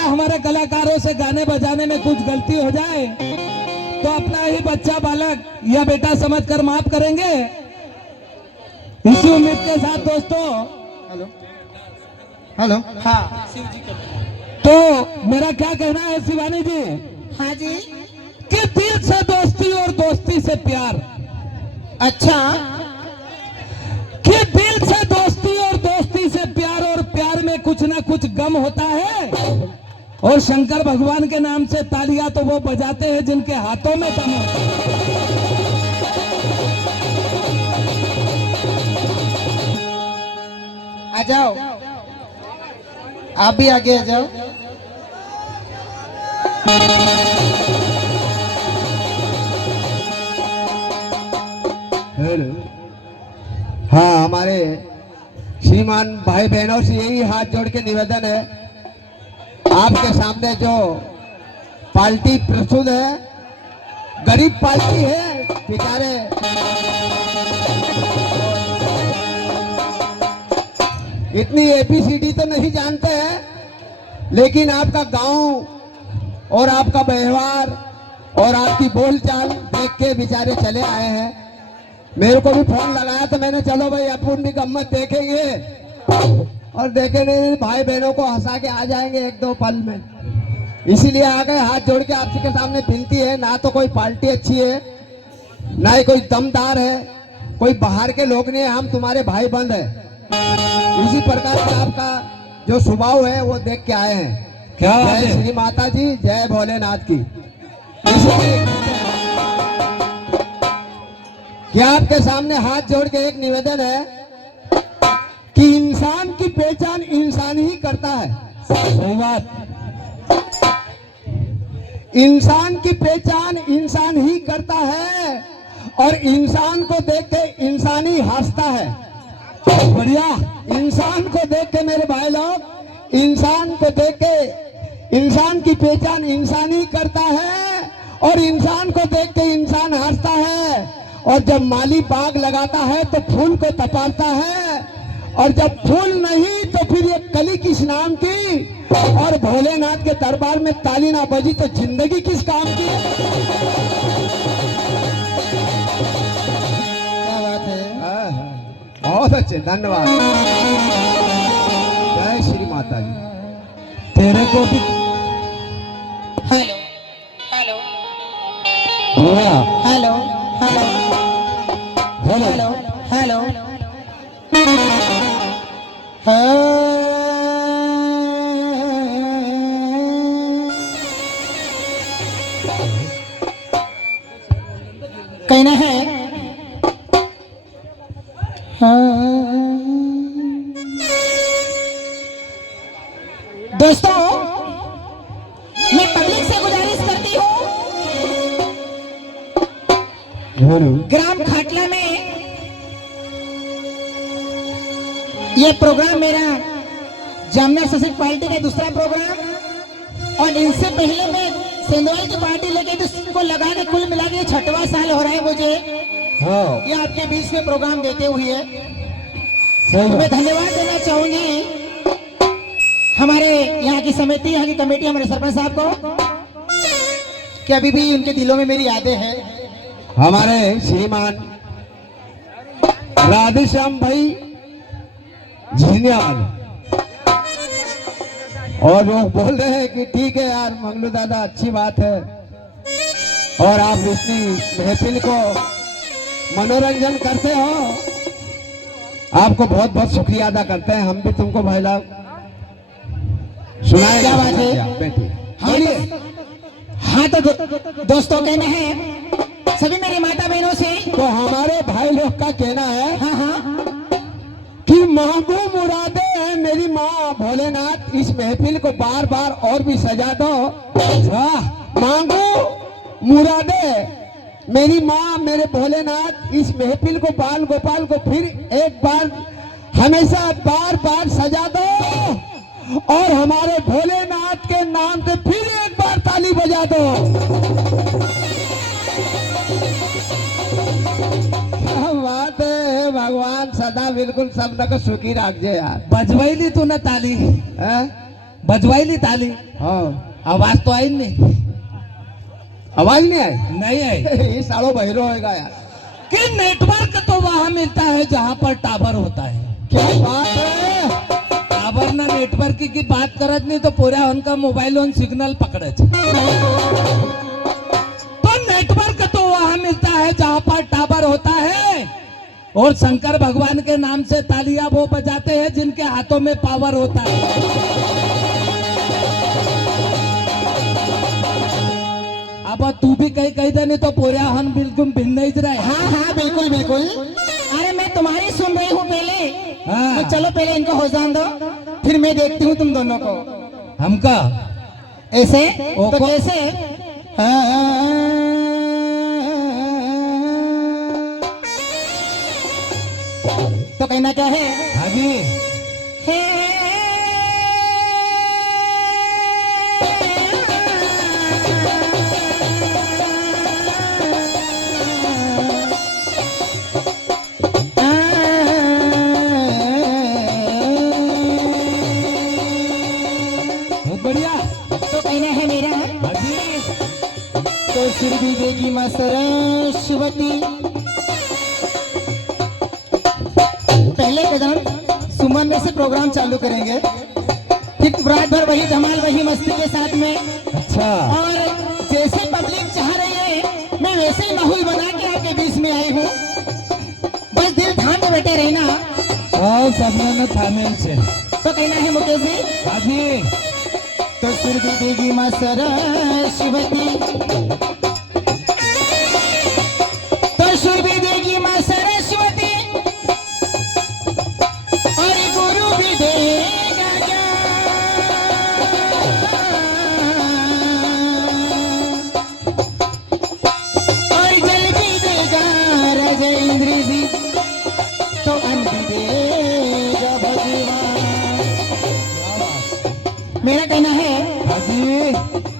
हमारे कलाकारों से गाने बजाने में कुछ गलती हो जाए तो अपना ही बच्चा बालक या बेटा समझकर माफ करेंगे। इसी उम्मीद के साथ दोस्तों, हेलो हेलो, हाँ, तो मेरा क्या कहना है शिवानी जी? हाँ जी। कि दिल से दोस्ती और दोस्ती से प्यार। अच्छा, कि दिल से दोस्ती और दोस्ती से प्यार, और प्यार में कुछ ना कुछ गम होता है। और शंकर भगवान के नाम से तालियां तो वो बजाते हैं जिनके हाथों में दम होता है। आ जाओ, आप भी आगे आ जाओ। हाँ, हमारे श्रीमान भाई बहनों से यही हाथ जोड़ के निवेदन है, आपके सामने जो पार्टी प्रस्तुत है, गरीब पार्टी है, बेचारे इतनी एबीसीडी तो नहीं जानते हैं, लेकिन आपका गांव और आपका व्यवहार और आपकी बोलचाल देख के बेचारे चले आए हैं। मेरे को भी फोन लगाया तो मैंने चलो भाई अपन भी गम्मत देखेंगे, और देखेंगे भाई बहनों को हंसा के आ जाएंगे एक दो पल में, इसीलिए आ गए। हाथ जोड़ के आपके के सामने विनती है, ना तो कोई पार्टी अच्छी है, ना ही कोई दमदार है, कोई बाहर के लोग नहीं है, हम तुम्हारे भाई बंद है। इसी प्रकार का आपका जो स्वभाव है वो देख के आए हैं। क्या जय श्री माता जी, जय भोलेनाथ की। क्या आपके सामने हाथ जोड़ के एक निवेदन है कि इंसान की पहचान इंसान ही करता है। सही बात। इंसान की पहचान इंसान ही करता है और इंसान को देख के इंसान ही हंसता है। बढ़िया। इंसान को देख के मेरे भाई लोग, इंसान को देख के इंसान की पहचान इंसान ही करता है और इंसान को देख के इंसान हंसता है। और जब माली बाग लगाता है तो फूल को तपाता है, और जब फूल नहीं तो फिर ये कली किस नाम की, और भोलेनाथ के दरबार में ताली ना बजी तो जिंदगी किस काम की। क्या बात है। बहुत अच्छे, धन्यवाद। जय श्री माता जी। तेरे को भी हेलो हेलो हाँ, हेलो हेलो हेलो। हेलो कहना है दोस्तों, मैं पब्लिक से गुजारिश करती हूँ, ग्राम खाटला में ये प्रोग्राम मेरा जामनगर सोसाइटी पार्टी का दूसरा प्रोग्राम, और इनसे पहले मैं सेंधवाल की पार्टी लेके इसको लगा के कुल मिला के 6वां साल हो रहा है मुझे हाँ, ये आपके बीच में प्रोग्राम देते हुए। सही मैं बात। धन्यवाद देना चाहूंगी हमारे यहाँ की समिति, यहाँ की कमेटी, हमारे सरपंच साहब को, कि अभी भी उनके दिलों में मेरी यादें हैं। हमारे श्रीमान राधेश्याम भाई झिंझियावाल, और वो बोल रहे हैं कि ठीक है यार मंगलू दादा, अच्छी बात है, और आप इतनी महफिल को मनोरंजन करते हो, आपको बहुत बहुत शुक्रिया अदा करते हैं। हम भी तुमको भाई लोग सुनाए। क्या बात है? बैठिए। हाँ, हाँ तो दोस्तों कहना है सभी मेरी माता बहनों से, तो हमारे भाई लोग का कहना है हाँ हाँ कि मांगू मुरादे है मेरी माँ भोलेनाथ, इस महफिल को बार बार और भी सजा दो। मांगू मुरादे मेरी माँ मेरे भोलेनाथ, इस महफिल को बाल गोपाल को फिर एक बार हमेशा बार बार सजा दो, और हमारे भोलेनाथ के नाम से फिर एक बार ताली बजा दो। क्या बात है, भगवान सदा बिल्कुल सब को सुखी रखजे यार। बजवाईली तू ना ताली, हैं? बजवाईली ताली, हाँ, आवाज तो आई नहीं। आवाज नहीं आई। नहीं आई ये सालों बहिरो होएगा यार। कि नेटवर्क तो वहां मिलता है जहां पर टावर होता है। क्या बात है। टावर ना नेटवर्क की बात करत नहीं तो पूरा उनका मोबाइल ऑन सिग्नल पकड़े छे। तो नेटवर्क तो वहां मिलता है जहां पर टावर होता है, और शंकर भगवान के नाम से तालियां वो बजाते हैं जिनके हाथों में पावर होता है। अब तू भी कहीं दे नहीं तो पूरा हम बिल्कुल भिन्न ही रहे। हाँ हाँ बिल्कुल बिल्कुल। अरे मैं तुम्हारी सुन रही हूँ पहले, हाँ। तो चलो पहले इनको हो जान दो, फिर मैं देखती हूँ तुम दोनों को। हमका ऐसे ओ तो को- कैसे? तो कहना क्या है? हाजी बहुत बढ़िया। तो कहना है मेरा, हाजी तो सिर भी देगी माँ सरस्वती। पहले कदम सुमन में से प्रोग्राम चालू करेंगे, फिर रात भर वही धमाल वही मस्ती के साथ में, अच्छा और जैसे पब्लिक चाह रही है मैं वैसे ही माहौल बना के आपके बीच में आई हूँ। बस दिल थाम के बैठे रहना। और सबने न थाने से तो कहना है मुकेश जी, हाजी तो सुर भी देगी माँ सरस्वती, तो सुर भी देगी माँ सरस्वती, और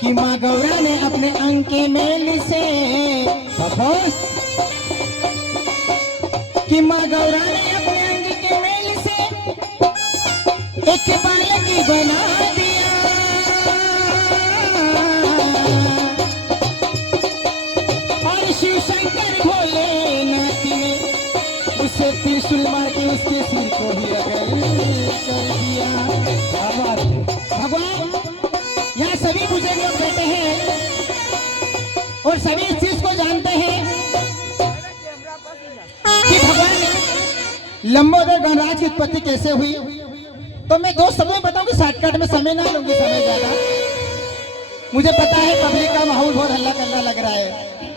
कि माँ गौरा ने अपने अंग के मेल से, वापस कि माँ गौरा ने अपने अंग के मेल से एक बालक बना दिया। और शिव शंकर भोलेनाथ ने उसे त्रिशूल मार के उसके सिर को भी अगर कर दिया। क्या बात है। भगवान यहाँ सभी बुजुर्ग लोग बैठे हैं और सभी इस चीज को जानते हैं कि भगवान लंबोदर गणराज की उत्पत्ति कैसे हुई। तो मैं 2 शब्दों में बताऊं कि शॉर्टकट में समय ना लूंगी, समय ज्यादा। मुझे पता है पब्लिक का माहौल बहुत हल्ला कल्ला लग रहा है।